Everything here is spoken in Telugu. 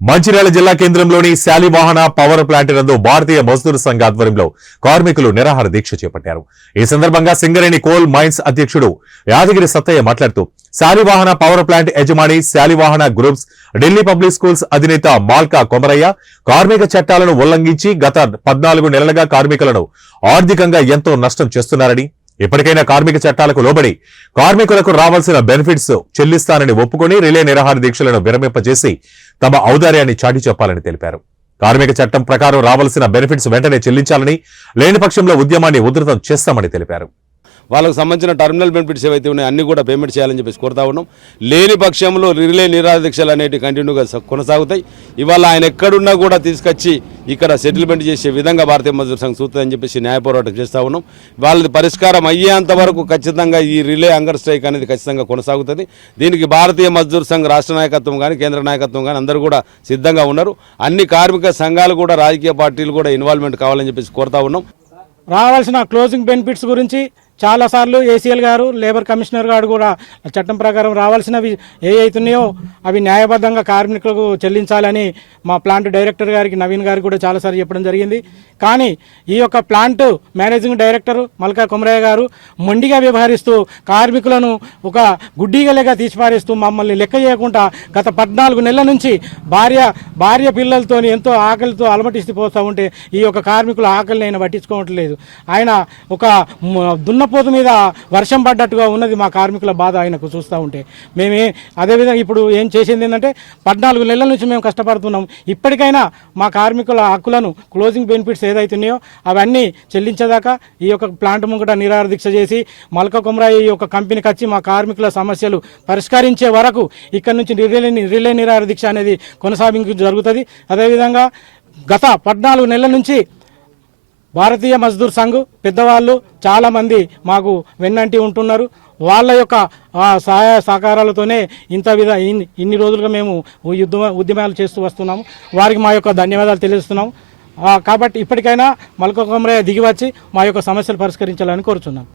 మంచిర్యాల జిల్లా కేంద్రంలోని శాలివాహన పవర్ ప్లాంట్ నందు భారతీయ మజ్దూర్ సంఘ ఆధ్వర్యంలో కార్మికులు నిరాహార దీక్ష చేపట్టారు. ఈ సందర్భంగా సింగరేణి కోల్ మైన్స్ అధ్యక్షుడు యాదగిరి సత్తయ్య మాట్లాడుతూ శాలివాహన పవర్ ప్లాంట్ యజమాని Shalivahana groups Delhi public schools అధినేత మాల్కా కొమరయ్య కార్మిక చట్టాలను ఉల్లంఘించి గత పద్నాలుగు నెలలుగా కార్మికులను ఆర్థికంగా ఎంతో నష్టం చేస్తున్నారని ఇప్పటికైనా కార్మిక చట్టాలకు లోబడి కార్మికులకు రావాల్సిన బెనిఫిట్స్ చెల్లిస్తానని ఒప్పుకొని రిలే నిరాహార దీక్షలను విరమింపజేసి తమ ఔదార్యాన్ని చాటి చెప్పాలని తెలిపారు. కార్మిక చట్టం ప్రకారం రావాల్సిన బెనిఫిట్స్ వెంటనే చెల్లించాలని లేని పక్షంలో ఉద్యమాన్ని ఉధృతం చేస్తామని తెలిపారు. వాళ్ళకు సంబంధించిన టర్మినల్ బెనిఫిట్స్ ఏవైతే ఉన్నాయో అన్ని కూడా పేమెంట్ చేయాలని చెప్పేసి కోరుతా ఉన్నాం. లేని పక్షంలో రిలే నిరాదీక్షలు అనేటివి కంటిన్యూగా కొనసాగుతాయి. ఇవాళ ఆయన ఎక్కడున్నా కూడా తీసుకొచ్చి ఇక్కడ సెటిల్మెంట్ చేసే విధంగా భారతీయ మజదూర్ సంఘం చూస్తుందని చెప్పేసి న్యాయ పోరాటం చేస్తూ ఉన్నాం. వాళ్ళది పరిష్కారం అయ్యేంత వరకు ఖచ్చితంగా ఈ రిలే అంగర్ స్ట్రైక్ అనేది ఖచ్చితంగా కొనసాగుతుంది. దీనికి భారతీయ మజ్దూర్ సంఘ్ రాష్ట్ర నాయకత్వం కానీ కేంద్ర నాయకత్వం కానీ అందరూ కూడా సిద్ధంగా ఉన్నారు. అన్ని కార్మిక సంఘాలు కూడా రాజకీయ పార్టీలు కూడా ఇన్వాల్వ్మెంట్ కావాలని చెప్పేసి కోరుతా ఉన్నాం. రావాల్సిన క్లోజింగ్ బెనిఫిట్స్ గురించి చాలాసార్లు ఏసీఎల్ గారు లేబర్ కమిషనర్ గారు కూడా చట్టం ప్రకారం రావాల్సినవి ఏ అవుతున్నాయో అవి న్యాయబద్ధంగా కార్మికులకు చెల్లించాలని మా ప్లాంట్ డైరెక్టర్ గారికి నవీన్ గారికి కూడా చాలాసార్లు చెప్పడం జరిగింది. కానీ ఈ యొక్క plant managing director Malka Kumaraiah garu మొండిగా వ్యవహరిస్తూ కార్మికులను ఒక గుడ్డీగలేగా తీసిపారేస్తూ మమ్మల్ని లెక్క చేయకుండా గత పద్నాలుగు నెలల నుంచి భార్య భార్య పిల్లలతో ఎంతో ఆకలితో అలమటిస్తూ పోతూ ఉంటే ఈ యొక్క కార్మికుల ఆకలిని ఆయన పట్టించుకోవట్లేదు. ఆయన ఒక దున్న దున్నపోతు మీద వర్షం పడ్డట్టుగా ఉన్నది మా కార్మికుల బాధ ఆయనకు చూస్తూ ఉంటే. మేమే అదేవిధంగా ఇప్పుడు ఏం చేసింది ఏంటంటే పద్నాలుగు నెలల నుంచి మేము కష్టపడుతున్నాం. ఇప్పటికైనా మా కార్మికుల హక్కులను క్లోజింగ్ బెనిఫిట్స్ ఏదైతున్నాయో అవన్నీ చెల్లించేదాకా ఈ యొక్క ప్లాంట్ ముంగట నిరాహార దీక్ష చేసి మల్క కుమరాయి ఈ యొక్క కంపెనీకి వచ్చి మా కార్మికుల సమస్యలు పరిష్కరించే వరకు ఇక్కడ నుంచి రిలే రిలే నిరాహార దీక్ష అనేది కొనసాగింపు జరుగుతుంది. అదేవిధంగా గత పద్నాలుగు నెలల నుంచి భారతీయ మజ్దూర్ సంఘ్ పెద్దవాళ్ళు చాలామంది మాకు వెన్నంటి ఉంటున్నారు. వాళ్ళ యొక్క సహాయ సహకారాలతోనే ఇంత విధ ఇన్ని ఇన్ని రోజులుగా మేము యుద్ధ ఉద్యమాలు చేస్తూ వస్తున్నాము. వారికి మా యొక్క ధన్యవాదాలు తెలియజేస్తున్నాము. కాబట్టి ఇప్పటికైనా మల్క దిగి వచ్చి మా యొక్క సమస్యలు పరిష్కరించాలని కోరుచున్నాం.